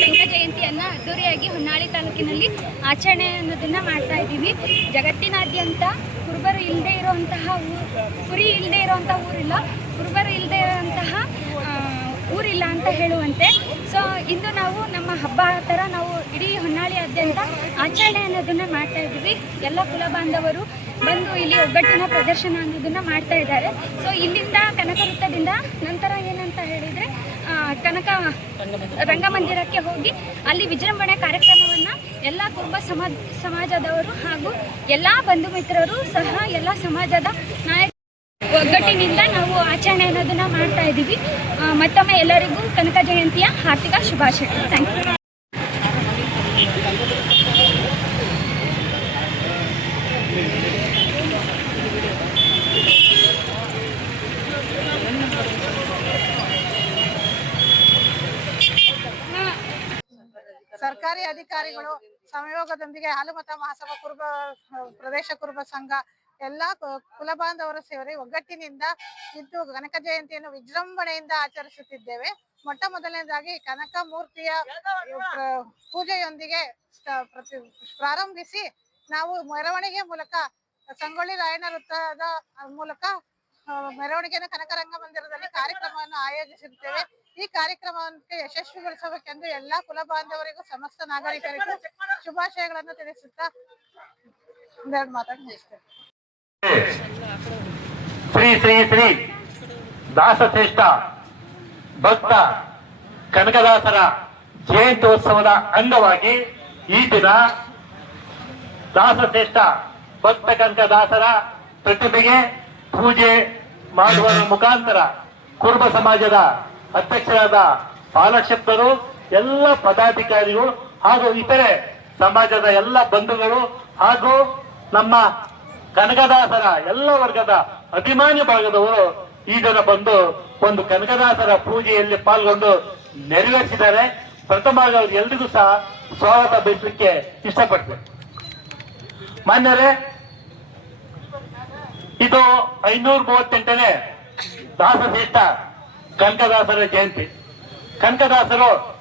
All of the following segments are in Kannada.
ಕನಕ ಜಯಂತಿಯನ್ನ ಅದ್ದೂರಿಯಾಗಿ ಹೊನ್ನಾಳಿ ತಾಲೂಕಿನಲ್ಲಿ ಆಚರಣೆ ಅನ್ನೋದನ್ನ ಮಾಡ್ತಾ ಇದ್ದೀವಿ. ಜಗತ್ತಿನಾದ್ಯಂತ ಕುರುಬರು ಇಲ್ಲದೆ ಇರುವಂತಹ ಊರು ಕುರಿ ಇಲ್ಲದೆ ಇರುವಂತಹ ಊರಿಲ್ಲ, ಕುರುಬರು ಇಲ್ಲದೆ ಇರುವಂತಹ ಊರಿಲ್ಲ ಅಂತ ಹೇಳುವಂತೆ. ಸೊ ಇಂದು ನಾವು ನಮ್ಮ ಹಬ್ಬ ಥರ ನಾವು ಇಡೀ ಹೊನ್ನಾಳಿಯಾದ್ಯಂತ ಆಚರಣೆ ಅನ್ನೋದನ್ನ ಮಾಡ್ತಾ ಇದ್ದೀವಿ. ಎಲ್ಲ ಕುಲ ಬಾಂಧವರು ಬಂದು ಇಲ್ಲಿ ಒಗ್ಗಟ್ಟಿನ ಪ್ರದರ್ಶನ ಅನ್ನೋದನ್ನ ಮಾಡ್ತಾ ಇದ್ದಾರೆ. ಸೊ ಇಲ್ಲಿಂದ ಕನಕ ವೃತ್ತದಿಂದ ನಂತರ ಏನಂತ ಹೇಳಿದರೆ ಕನಕ, ರಂಗಮಂದಿರಕ್ಕೆ ಹೋಗಿ ಅಲ್ಲಿ ವಿಜೃಂಭಣೆ ಕಾರ್ಯಕ್ರಮವನ್ನು ಎಲ್ಲ ಕುರುಬ ಸಮಾಜ, ಸಮಾಜದವರು ಹಾಗೂ ಎಲ್ಲ ಬಂಧು ಮಿತ್ರರು ಸಹ ಎಲ್ಲ ಸಮಾಜದ ನಾಯಕ ಒಗ್ಗಟ್ಟಿನಿಂದ ನಾವು ಆಚರಣೆ ಅನ್ನೋದನ್ನ ಮಾಡ್ತಾ ಇದ್ದೀವಿ. ಮತ್ತೊಮ್ಮೆ ಎಲ್ಲರಿಗೂ ಕನಕ ಜಯಂತಿಯ ಹಾರ್ದಿಕ ಶುಭಾಶಯಗಳು. ಥ್ಯಾಂಕ್ ಯು ಅಧಿಕಾರಿಗಳು ಸಂಯೋಗದೊಂದಿಗೆ ಹಾಲುಮತ ಮಹಾಸಭಾ ಕುರುಬ ಪ್ರದೇಶ ಕುರುಬ ಸಂಘ ಎಲ್ಲಾ ಕುಲಬಾಂಧವರು ಕುಲ ಬಾಂಧವರು ಸೇರಿ ಒಗ್ಗಟ್ಟಿನಿಂದ ಇದ್ದು ಕನಕ ಜಯಂತಿಯನ್ನು ವಿಜೃಂಭಣೆಯಿಂದ ಆಚರಿಸುತ್ತಿದ್ದೇವೆ. ಮೊಟ್ಟ ಮೊದಲನೇದಾಗಿ ಕನಕ ಮೂರ್ತಿಯ ಪೂಜೆಯೊಂದಿಗೆ ಪ್ರಾರಂಭಿಸಿ ನಾವು ಮೆರವಣಿಗೆ ಮೂಲಕ ಸಂಗೊಳ್ಳಿ ರಾಯಣ್ಣ ವೃತ್ತದ ಮೂಲಕ ಮೆರವಣಿಗೆಯನ್ನು ಕನಕ ರಂಗಮಂದಿರದಲ್ಲಿ ಕಾರ್ಯಕ್ರಮವನ್ನು ಆಯೋಜಿಸಿರುತ್ತೇವೆ. ಈ ಕಾರ್ಯಕ್ರಮಕ್ಕೆ ಯಶಸ್ವಿಗೊಳಿಸಬೇಕೆಂದು ಎಲ್ಲಾ ಕುಲ ಬಾಂಧವರಿಗೂ ಸಮಸ್ತ ನಾಗರಿಕರಿಗೂ ಶುಭಾಶಯಗಳನ್ನು ತಿಳಿಸುತ್ತಾ ಒಂದೆರಡು ಮಾತಾಡಿ ಶ್ರೀ ಶ್ರೀ ಶ್ರೀ ದಾಸಶ್ರೇಷ್ಠ ಭಕ್ತ ಕನಕದಾಸರ ಜಯಂತ್ಯೋತ್ಸವದ ಅಂಗವಾಗಿ ಈ ದಿನ ದಾಸಶ್ರೇಷ್ಠ ಭಕ್ತ ಕನಕದಾಸರ ಪ್ರತಿಭೆಗೆ ಪೂಜೆ ಮಾಡುವ ಮುಖಾಂತರ ಕುರುಬ ಸಮಾಜದ ಅಧ್ಯಕ್ಷರಾದ ಪಾಲಕ್ಷಪ್ತರು ಎಲ್ಲ ಪದಾಧಿಕಾರಿಗಳು ಹಾಗೂ ಇತರೆ ಸಮಾಜದ ಎಲ್ಲ ಬಂಧುಗಳು ಹಾಗೂ ನಮ್ಮ ಕನಕದಾಸರ ಎಲ್ಲ ವರ್ಗದ ಅಭಿಮಾನಿ ಭಾಗದವರು ಈ ಜನ ಬಂದು ಒಂದು ಕನಕದಾಸರ ಪೂಜೆಯಲ್ಲಿ ಪಾಲ್ಗೊಂಡು ನೆರವೇರಿಸಿದ್ದಾರೆ. ಅವ್ರು ಎಲ್ರಿಗೂ ಸಹ ಸ್ವಾಗತ ಬಯಸಲಿಕ್ಕೆ ಇಷ್ಟಪಡ್ತೇನೆ. ಮಾನ್ಯರೇ, ಇದು ಐನೂರ ಮೂವತ್ತೆಂಟನೇ ದಾಸಶ್ರೇಷ್ಠ ಕನಕದಾಸರ ಜಯಂತಿ. ಕಂಠದಾಸರು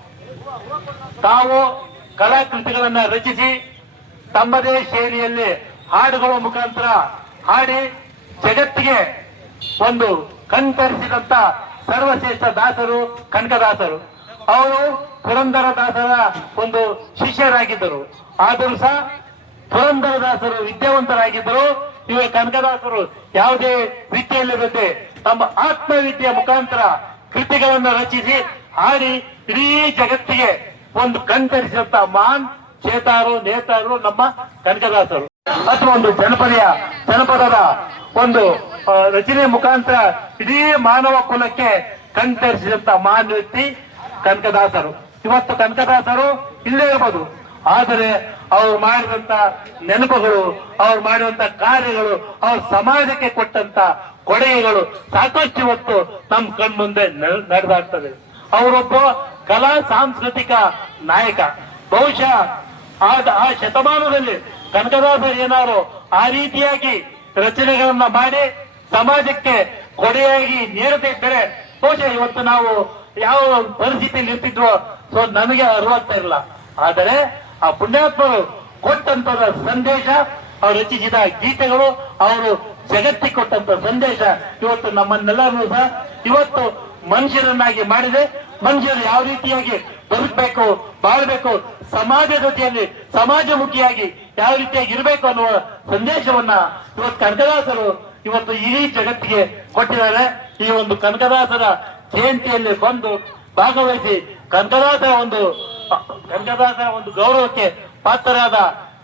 ತಾವು ಕಲಾಕೃತಿಗಳನ್ನ ರಚಿಸಿ ತಮ್ಮದೇ ಶೈಲಿಯಲ್ಲಿ ಹಾಡುಗಳ ಮುಖಾಂತರ ಹಾಡಿ ಜಗತ್ತಿಗೆ ಒಂದು ಕಣ್ತರಿಸಿದಂತ ಸರ್ವಶ್ರೇಷ್ಠ ದಾಸರು ಕನಕದಾಸರು. ಅವರು ಪುರಂದರ ದಾಸರ ಒಂದು ಶಿಷ್ಯರಾಗಿದ್ದರು. ಆದರೂ ಸಹ ಪುರಂದರದಾಸರು ವಿದ್ಯಾವಂತರಾಗಿದ್ದರು. ಇವ ಕನಕದಾಸರು ಯಾವುದೇ ವಿದ್ಯೆಯಲ್ಲಿರುತ್ತೆ ತಮ್ಮ ಆತ್ಮವಿದ್ಯೆಯ ಮುಖಾಂತರ ಕೃತಿಗಳನ್ನು ರಚಿಸಿ ಹಾಡಿ ಇಡೀ ಜಗತ್ತಿಗೆ ಒಂದು ಕಣ್ತರಿಸಿದಂತ ಮಾನ್ ಚೇತಾರು, ನೇತಾರರು, ನಮ್ಮ ಕನಕದಾಸರು. ಅಥವಾ ಒಂದು ಜನಪದೀಯ, ಜನಪದದ ಒಂದು ರಚನೆ ಮುಖಾಂತರ ಇಡೀ ಮಾನವ ಕುಲಕ್ಕೆ ಕಣ್ತರಿಸಿದಂತ ಮಾನ್ ವ್ಯಕ್ತಿ ಕನಕದಾಸರು. ಇವತ್ತು ಕನಕದಾಸರು ಇಲ್ಲೇ ಇರ್ಬೋದು. ಆದರೆ ಅವ್ರು ಮಾಡಿದಂತ ನೆನಪುಗಳು, ಅವ್ರು ಮಾಡಿದಂತ ಕಾರ್ಯಗಳು, ಅವ್ರ ಸಮಾಜಕ್ಕೆ ಕೊಟ್ಟಂತ ಕೊಡುಗೆಗಳು ಸಾಕಷ್ಟು ಇವತ್ತು ನಮ್ ಕಣ್ಮುಂದೆ ಮುಂದೆ ನಡೆದಾಡ್ತದೆ ಅವರೊಬ್ಬ ಕಲಾ ಸಾಂಸ್ಕೃತಿಕ ನಾಯಕ, ಬಹುಶಃ ಆ ಶತಮಾನದಲ್ಲಿ ಕನಕದಾಸರು ಏನಾರು ಆ ರೀತಿಯಾಗಿ ರಚನೆಗಳನ್ನ ಮಾಡಿ ಸಮಾಜಕ್ಕೆ ಕೊಡೆಯಾಗಿ ನೀಡದೇ ಇದ್ದರೆ ಬಹುಶಃ ಇವತ್ತು ನಾವು ಯಾವ ಪರಿಸ್ಥಿತಿಯಲ್ಲಿ ಇರ್ತಿದ್ವೋ ಸೊ, ನಮಗೆ ಅರ್ವಾಗ್ತಾ ಇರಲ್ಲ. ಆದರೆ ಆ ಪುಣ್ಯಾತ್ಮರು ಕೊಟ್ಟಂತ ಸಂದೇಶ ಅವ್ರು ರಚಿಸಿದ ಗೀತೆಗಳು, ಅವರು ಜಗತ್ತಿಗೆ ಕೊಟ್ಟಂತ ಸಂದೇಶ ಇವತ್ತು ನಮ್ಮನ್ನೆಲ್ಲರನ್ನೂ ಸಹ ಇವತ್ತು ಮನುಷ್ಯರನ್ನಾಗಿ ಮಾಡಿದೆ. ಮನುಷ್ಯರು ಯಾವ ರೀತಿಯಾಗಿ ಬದುಕಬೇಕು, ಬಾಳ್ಬೇಕು ಸಮಾಜ ಜೊತೆಯಲ್ಲಿ ಸಮಾಜಮುಖಿಯಾಗಿ ಯಾವ ರೀತಿಯಾಗಿ ಇರಬೇಕು ಅನ್ನುವ ಸಂದೇಶವನ್ನ ಇವತ್ತು ಕನಕದಾಸರು ಇವತ್ತು ಇಡೀ ಜಗತ್ತಿಗೆ ಕೊಟ್ಟಿದ್ದಾರೆ. ಈ ಒಂದು ಕನಕದಾಸರ ಜಯಂತಿಯಲ್ಲಿ ಬಂದು ಭಾಗವಹಿಸಿ ಕನಕದಾಸರ ಒಂದು ಕನಕದಾಸರ ಒಂದು ಗೌರವಕ್ಕೆ ಪಾತ್ರರಾದ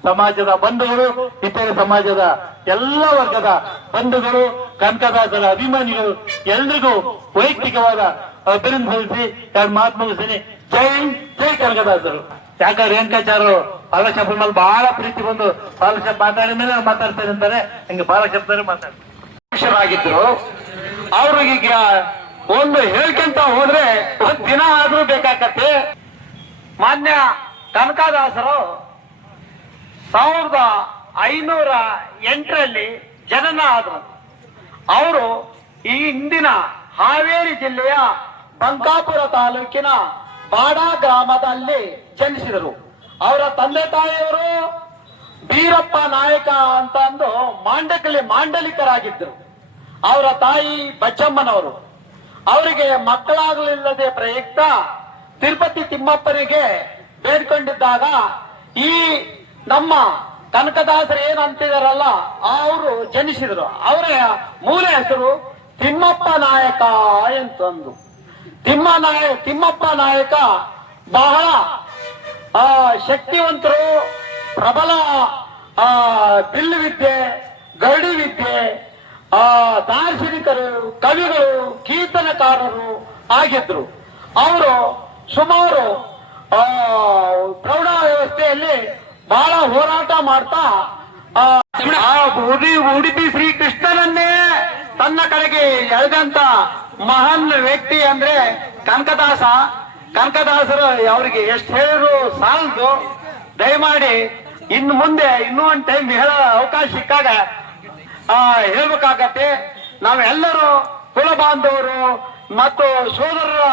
ಸಮಾಜದ ಬಂಧುಗಳು, ಇತರೆ ಸಮಾಜದ ಎಲ್ಲ ವರ್ಗದ ಬಂಧುಗಳು ಕನಕದಾಸರ ಅಭಿಮಾನಿಗಳು ಎಲ್ರಿಗೂ ವೈಯಕ್ತಿಕವಾದ ಅಭಿನಂದಿಸಿ ಸಲ್ಲಿಸಿ ಮಾತು ಮುಗಿಸ್ತೀನಿ. ಜೈ ಜೈ ಕನಕದಾಸರು ಯಾಕಂದ್ರೆ ರೇಣುಕಾಚಾರ್ಯರು ಬಾಲಶಬ್ದ ಮೇಲೆ ಬಹಳ ಪ್ರೀತಿ ಬಂದು ಬಾಲಶಬ್ದ ಮಾತಾಡಿದ ಮೇಲೆ ನಾನು ಮಾತಾಡ್ತೇನೆ ಅಂತಾರೆ. ಹಂಗೆ ಬಾಲಶಬ್ದರೇ ಮಾತಾಡ್ತಾರೆ. ಅವ್ರಿಗೆ ಒಂದು ಹೇಳ್ಕೊಂತ ಹೋದ್ರೆ ಒಂದ್ ದಿನ ಆದ್ರೂ ಬೇಕಾಗತ್ತೆ. ಮಾನ್ಯ ಕನಕದಾಸರು ಸಾವಿರದ ಐನೂರ ಎಂಟರಲ್ಲಿ ಜನನ ಆದರು. ಅವರು ಈ ಹಿಂದಿನ ಹಾವೇರಿ ಜಿಲ್ಲೆಯ ಬಂಕಾಪುರ ತಾಲೂಕಿನ ಬಾಡಾ ಗ್ರಾಮದಲ್ಲಿ ಜನಿಸಿದರು. ಅವರ ತಂದೆ ತಾಯಿಯವರು ಬೀರಪ್ಪ ನಾಯಕ ಅಂತ ಅಂದು ಮಾಂಡಕಲಿ ಮಾಂಡಲಿಕರಾಗಿದ್ದರು. ಅವರ ತಾಯಿ ಬಚ್ಚಮ್ಮನವರು. ಅವರಿಗೆ ಮಕ್ಕಳಾಗಲಿಲ್ಲದೆ ಪ್ರಯುಕ್ತ ತಿರುಪತಿ ತಿಮ್ಮಪ್ಪನಿಗೆ ಬೇಡ್ಕೊಂಡಿದ್ದಾಗ ಈ ನಮ್ಮ ಕನಕದಾಸರು ಏನಂತಿದಾರಲ್ಲ ಅವರು ಜನಿಸಿದರು. ಅವರ ಮೂಲ ಹೆಸರು ತಿಮ್ಮಪ್ಪ ನಾಯಕ ಎಂತಂದು ತಿಮ್ಮ ನಾಯ ತಿಮ್ಮಪ್ಪ ನಾಯಕ ಬಹಳ ಆ, ಶಕ್ತಿವಂತರು ಪ್ರಬಲ ಆ, ಬಿಲ್ಲು ವಿದ್ಯೆ ಗರಡಿ ವಿದ್ಯೆ ಆ ದಾರ್ಶನಿಕರು ಕವಿಗಳು ಕೀರ್ತನಕಾರರು ಆಗಿದ್ರು. ಅವರು ಸುಮಾರು ಆ, ಪ್ರೌಢ ವ್ಯವಸ್ಥೆಯಲ್ಲಿ ಬಹಳ ಹೋರಾಟ ಮಾಡ್ತಾ ಆ, ಉಡಿ ಉಡುಪಿ ಶ್ರೀಕೃಷ್ಣನನ್ನೇ ತನ್ನ ಕಡೆಗೆ ಎಳೆದಂತ ಮಹಾನ್ ವ್ಯಕ್ತಿ ಅಂದ್ರೆ ಕನಕದಾಸ. ಕನಕದಾಸರು ಅವರಿಗೆ ಎಷ್ಟು ಹೇಳಿದ್ರು ಸಾಲದು. ದಯಮಾಡಿ ಇನ್ನು ಮುಂದೆ ಇನ್ನೂ ಒಂದು ಟೈಮ್ ಹೇಳೋ ಅವಕಾಶ ಸಿಕ್ಕಾಗ ಆ ಹೇಳ್ಬೇಕಾಗತ್ತೆ. ನಾವೆಲ್ಲರೂ ಕುಲ ಬಾಂಧವರು ಮತ್ತು ಸೋದರರ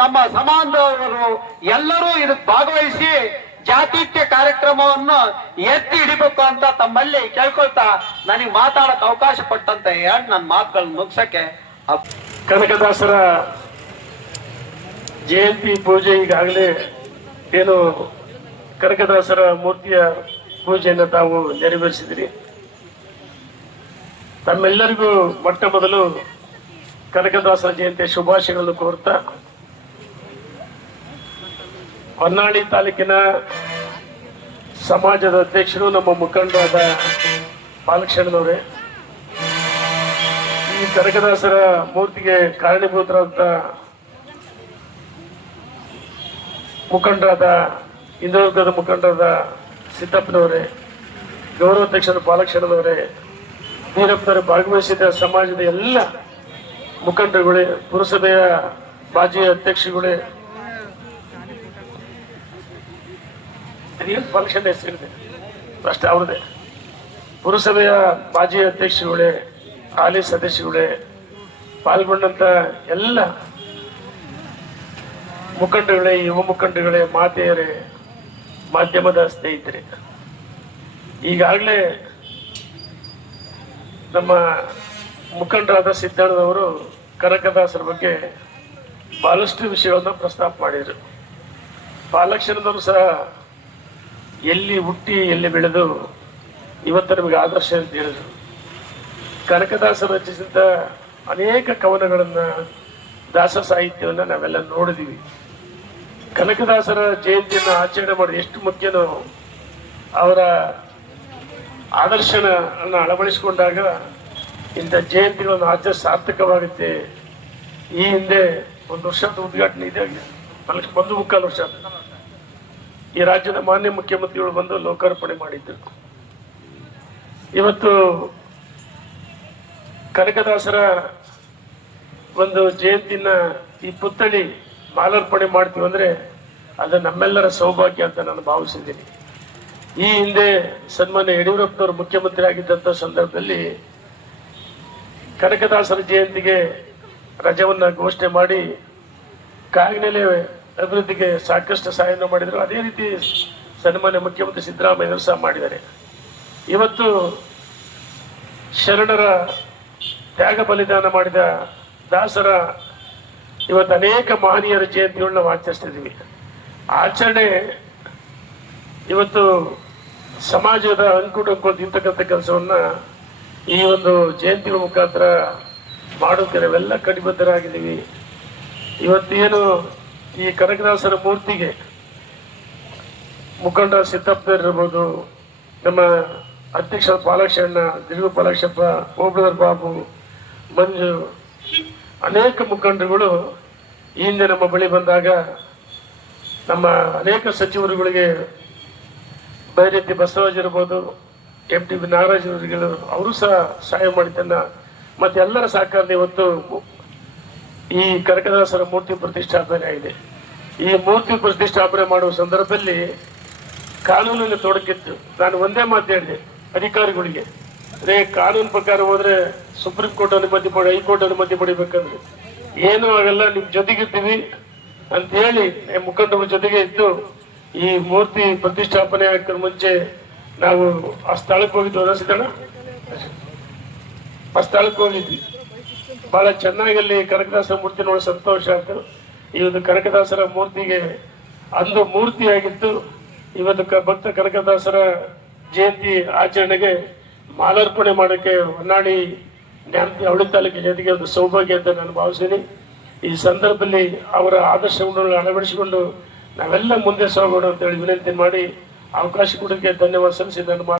ನಮ್ಮ ಸಮಾಜದವರು ಎಲ್ಲರೂ ಇದಕ್ಕೆ ಭಾಗವಹಿಸಿ ಜಾತೀತ್ಯ ಕಾರ್ಯಕ್ರಮವನ್ನು ಎತ್ತಿ ಹಿಡಿಬೇಕು ಅಂತ ತಮ್ಮಲ್ಲಿ ಕೇಳ್ಕೊಳ್ತಾ ನನಗೆ ಮಾತಾಡಕ್ ಅವಕಾಶ ಕೊಟ್ಟಂತ ಹೇಳಿ ನನ್ನ ಮಾತುಗಳನ್ನ ಮುಗಿಸಕ್ಕೆ. ಕನಕದಾಸರ ಜಯಂತಿ ಪೂಜೆ ಈಗಾಗಲೇ ಏನು ಕನಕದಾಸರ ಮೂರ್ತಿಯ ಪೂಜೆಯನ್ನು ತಾವು ನೆರವೇರಿಸಿದ್ರಿ. ತಮ್ಮೆಲ್ಲರಿಗೂ ಮೊಟ್ಟ ಮೊದಲು ಕನಕದಾಸರ ಜಯಂತಿಯ ಶುಭಾಶಯಗಳನ್ನು ಕೋರ್ತಾ ಹೊನ್ನಾಳಿ ತಾಲೂಕಿನ ಸಮಾಜದ ಅಧ್ಯಕ್ಷರು, ನಮ್ಮ ಮುಖಂಡರಾದ ಬಾಲಕೃಷ್ಣನವರೇ. ಈ ಕನಕದಾಸರ ಮೂರ್ತಿಗೆ ಕಾರಣೀಭೂತರಾದ ಮುಖಂಡರಾದ ಇಂದ್ರದುರ್ಗದ ಮುಖಂಡರಾದ ಸಿದ್ದಪ್ಪನವರೇ, ಗೌರವಾಧ್ಯಕ್ಷರು ಬಾಲಕೃಷ್ಣನವರೇ, ವೀರಪ್ಪನವರು ಭಾಗವಹಿಸಿದ ಸಮಾಜದ ಎಲ್ಲ ಮುಖಂಡರುಗಳೇ, ಪುರಸಭೆಯ ಮಾಜಿ ಅಧ್ಯಕ್ಷಗಳೇ ಫಂಕ್ಷನ್ ಹೆಸರಿದೆ. ಅಷ್ಟೇ ಅವ್ರದೇ ಪುರಸಭೆಯ ಮಾಜಿ ಅಧ್ಯಕ್ಷಗಳೇ ಹಾಲಿ ಸದಸ್ಯಗಳೇ ಪಾಲ್ಗೊಂಡಂತ ಎಲ್ಲ ಮುಖಂಡಗಳೇ ಯುವ ಮುಖಂಡಗಳೇ ಮಾತೆಯರೇ, ಮಾಧ್ಯಮದ ಸ್ನೇಹಿತರೆ. ಈಗಾಗಲೇ ನಮ್ಮ ಮುಖಂಡರಾದ ಸಿದ್ದಣ್ಣನವರು ಕನಕದಾಸರ ಬಗ್ಗೆ ಬಹಳಷ್ಟು ವಿಷಯವನ್ನು ಪ್ರಸ್ತಾಪ ಮಾಡಿದರು. ಬಾಲಕ್ಷಣದವರು ಸಹ ಎಲ್ಲಿ ಹುಟ್ಟಿ, ಎಲ್ಲಿ ಬೆಳೆದು ಇವತ್ತು ನಮಗೆ ಆದರ್ಶ ಅಂತ ಹೇಳಿದರು. ಕನಕದಾಸರು ರಚಿಸಿದ ಅನೇಕ ಕವನಗಳನ್ನು ದಾಸ ಸಾಹಿತ್ಯವನ್ನು ನಾವೆಲ್ಲ ನೋಡಿದೀವಿ. ಕನಕದಾಸರ ಜಯಂತಿಯನ್ನು ಆಚರಣೆ ಮಾಡೋದು ಎಷ್ಟು ಮುಖ್ಯನೋ ಅವರ ಆದರ್ಶನ ಅಳವಡಿಸಿಕೊಂಡಾಗ ಇಂಥ ಜಯಂತಿಗಳನ್ನು ಆಚರಣೆ ಸಾರ್ಥಕವಾಗುತ್ತೆ. ಈ ಹಿಂದೆ ಒಂದು ವರ್ಷದ ಉದ್ಘಾಟನೆ ಇದೆ ಒಂದು ಮುಕ್ಕಾಲು ವರ್ಷ ಈ ರಾಜ್ಯದ ಮಾನ್ಯ ಮುಖ್ಯಮಂತ್ರಿಗಳು ಬಂದು ಲೋಕಾರ್ಪಣೆ ಮಾಡಿದ್ದರು ಇವತ್ತು ಕನಕದಾಸರ ಒಂದು ಜಯಂತಿನ ಈ ಪುತ್ಥಳಿ ಮಾಲಾರ್ಪಣೆ ಮಾಡ್ತೀವಿ ಅಂದ್ರೆ ಅದು ನಮ್ಮೆಲ್ಲರ ಸೌಭಾಗ್ಯ ಅಂತ ನಾನು ಭಾವಿಸಿದ್ದೀನಿ. ಈ ಹಿಂದೆ ಸನ್ಮಾನ್ಯ ಯಡಿಯೂರಪ್ಪನವರು ಮುಖ್ಯಮಂತ್ರಿ ಆಗಿದ್ದಂಥ ಸಂದರ್ಭದಲ್ಲಿ ಕನಕದಾಸರ ಜಯಂತಿಗೆ ರಜವನ್ನು ಘೋಷಣೆ ಮಾಡಿ ಕಾಗಿನೆಲೆ ಅಭಿವೃದ್ಧಿಗೆ ಸಾಕಷ್ಟು ಸಹಾಯವನ್ನು ಮಾಡಿದರು. ಅದೇ ರೀತಿ ಸನ್ಮಾನ್ಯ ಮುಖ್ಯಮಂತ್ರಿ ಸಿದ್ದರಾಮಯ್ಯ ಸಹ ಮಾಡಿದ್ದಾರೆ. ಇವತ್ತು ಶರಣರ ತ್ಯಾಗ ಬಲಿದಾನ ಮಾಡಿದ ದಾಸರ ಇವತ್ತು ಅನೇಕ ಮಹನೀಯರ ಜಯಂತಿಗಳನ್ನ ನಾವು ಆಚರಿಸ್ತಿದ್ದೀವಿ. ಆಚರಣೆ ಇವತ್ತು ಸಮಾಜದ ಅಂಕುಟಂಕು ತಿಂತಕ್ಕಂಥ ಕೆಲಸವನ್ನ ಈ ಒಂದು ಜಯಂತಿಗಳ ಮುಖಾಂತರ ಮಾಡೋಕೆ ನಾವೆಲ್ಲ ಕಟಿಬದ್ಧರಾಗಿದ್ದೀವಿ ಇವತ್ತೇನು ಈ ಕನಕದಾಸರ ಮೂರ್ತಿಗೆ ಮುಖಂಡ ಸಿದ್ದಪ್ಪನವರಿರ್ಬೋದು ನಮ್ಮ ಅಧ್ಯಕ್ಷ ಪಾಲಾಕ್ಷಣ್ಣ ದಿಲ್ಲು ಪಾಲಾಕ್ಷಪ್ಪ ಓಬ್ರದರ್ ಬಾಬು, ಮಂಜು, ಅನೇಕ ಮುಖಂಡರುಗಳು ಹಿಂದೆ ನಮ್ಮ ಬಳಿ ಬಂದಾಗ ನಮ್ಮ ಅನೇಕ ಸಚಿವರುಗಳಿಗೆ ಬೈರತಿ ಬಸವರಾಜ್ ಇರ್ಬೋದು ಎಂ ಟಿ ಬಿ ನಾಗರಾಜ್ ಅವರು ಸಹ ಸಹಾಯ ಮಾಡಿದ್ದನ್ನ ಮತ್ತೆ ಎಲ್ಲರ ಸಹಕಾರದ ಇವತ್ತು ಈ ಕನಕದಾಸರ ಮೂರ್ತಿ ಪ್ರತಿಷ್ಠಾಪನೆ ಆಗಿದೆ. ಈ ಮೂರ್ತಿ ಪ್ರತಿಷ್ಠಾಪನೆ ಮಾಡುವ ಸಂದರ್ಭದಲ್ಲಿ ಕಾನೂನಿನ ತೊಡಕಿತ್ತು. ನಾನು ಒಂದೇ ಮಾತು ಹೇಳಿದೆ, ಅಧಿಕಾರಿಗಳಿಗೆ. ಅದೇ ಕಾನೂನು ಪ್ರಕಾರ ಹೋದ್ರೆ ಸುಪ್ರೀಂ ಕೋರ್ಟ್ ಅನುಮತಿ ಪಡಿ, ಹೈಕೋರ್ಟ್ ಅನುಮತಿ ಪಡಿಬೇಕಂದ್ರೆ ಏನೂ ಆಗಲ್ಲ, ನಿಮ್ ಜೊತೆಗಿರ್ತೀವಿ ಅಂತ ಹೇಳಿ, ಮುಖಂಡರ ಜೊತೆಗೆ ಇದ್ದು ಈ ಮೂರ್ತಿ ಪ್ರತಿಷ್ಠಾಪನೆ ಆಗಕ್ಕೆ ಮುಂಚೆ ನಾವು ಆ ಸ್ಥಳಕ್ಕೆ ಹೋಗಿದ್ವಿ ಅನಿಸಿದಣ ಆ ಸ್ಥಳಕ್ಕೆ ಹೋಗಿದ್ವಿ. ಬಹಳ ಚೆನ್ನಾಗಿ ಅಲ್ಲಿ ಕನಕದಾಸರ ಮೂರ್ತಿ ನೋಡಿ ಸಂತೋಷ ಆಯ್ತು. ಒಂದು ಕನಕದಾಸರ ಮೂರ್ತಿಗೆ ಅಂದು ಮೂರ್ತಿಯಾಗಿತ್ತು ಇವತ್ತು ಭಕ್ತ ಕನಕದಾಸರ ಜಯಂತಿ ಆಚರಣೆಗೆ ಮಾಲಾರ್ಪಣೆ ಮಾಡೋಕ್ಕೆ ಹೊನ್ನಾಳಿ ನ್ಯಾಮತಿ ಅವಳಿ ತಾಲೂಕಿನ ಜೊತೆಗೆ ಒಂದು ಸೌಭಾಗ್ಯ ಅಂತ ನಾನು ಭಾವಿಸ್ತೀನಿ. ಈ ಸಂದರ್ಭದಲ್ಲಿ ಅವರ ಆದರ್ಶವನ್ನು ಅಳವಡಿಸಿಕೊಂಡು ನಾವೆಲ್ಲ ಮುಂದೆ ಸಾಗೋಣ ಅಂತ ಹೇಳಿ ವಿನಂತಿ ಮಾಡಿ ಅವಕಾಶ ಕೊಡೋಕ್ಕೆ ಧನ್ಯವಾದ ಸಲ್ಲಿಸಿ ನನ್ನ ಮಾತು